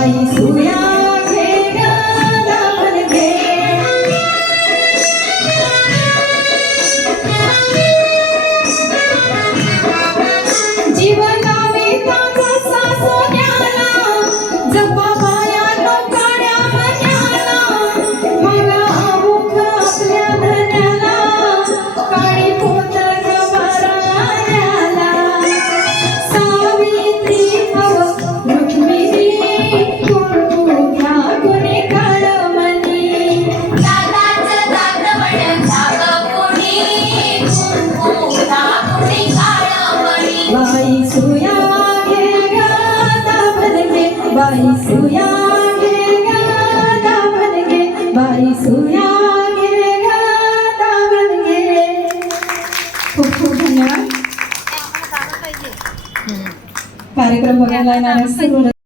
बाई सुया घे ग दामन घे जीवनावे ताजा सोन्याला जपा बाया लोकाड्या मन्याला मला मुख आपल्या धन्याला काळी पोत गवाराला सावित्री हव रुक्मिणी कुंकू घ्या गुणी काळमणी दादाचं दातवड जाग कोणी कुंकू घ्या गुणी काळमणी बाई सुया घे ग दामन घे बाई सुया घे ग दामन घे बाई सुया घे ग दामन घे खूप खूप धन्यवाद कार्यक्रम बघायला येणाऱ्या सर्व